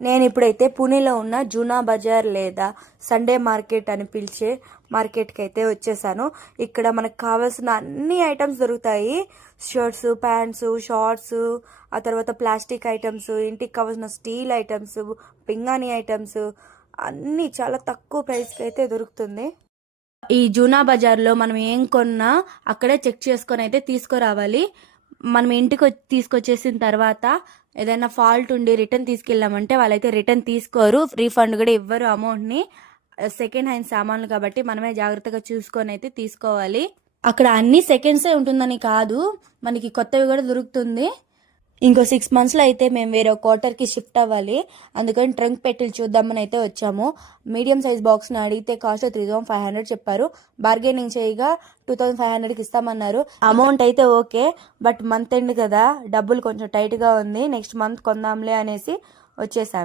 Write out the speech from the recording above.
నేను ఇప్పుడైతే పూణేలో ఉన్న జూనా బజార్ లేదా సండే మార్కెట్ అని పిలిచే మార్కెట్కి అయితే వచ్చేసాను. ఇక్కడ మనకు కావాల్సిన అన్ని ఐటమ్స్ దొరుకుతాయి. షర్ట్స్, ప్యాంట్స్, షార్ట్స్, ఆ తర్వాత ప్లాస్టిక్ ఐటమ్స్, ఇంటికి కావాల్సిన స్టీల్ ఐటమ్స్, పింగాణి ఐటమ్స్ అన్నీ చాలా తక్కువ ప్రైస్కి అయితే దొరుకుతుంది. ఈ జూనా బజార్లో మనం ఏం కొన్నా అక్కడే చెక్ చేసుకొని అయితే తీసుకురావాలి. మనం ఇంటికి తీసుకొచ్చేసిన తర్వాత ఏదైనా ఫాల్ట్ ఉండి రిటర్న్ తీసుకెళ్ళామంటే వాళ్ళైతే రిటర్న్ తీసుకోరు, రీఫండ్ కూడా ఇవ్వరు అమౌంట్ని. సెకండ్ హ్యాండ్ సామాన్లు కాబట్టి మనమే జాగ్రత్తగా చూసుకొని అయితే తీసుకోవాలి. అక్కడ అన్ని సెకండ్సే ఉంటుందని కాదు, మనకి కొత్తవి కూడా దొరుకుతుంది. ఇంకో 6 monthsలో అయితే మేము వేరే క్వార్టర్కి షిఫ్ట్ అవ్వాలి. అందుకని ట్రంక్ పెట్టిలు చూద్దామని అయితే వచ్చాము. మీడియం సైజ్ బాక్స్ని అడిగితే కాస్ట్ 3500 చెప్పారు. బార్గెనింగ్ చేయగా 2500కి ఇస్తామన్నారు. అమౌంట్ అయితే ఓకే, బట్ మంత్ ఎండ్ కదా, డబ్బులు కొంచెం టైట్గా ఉంది. నెక్స్ట్ మంత్ కొందాంలే అనేసి వచ్చేసాను.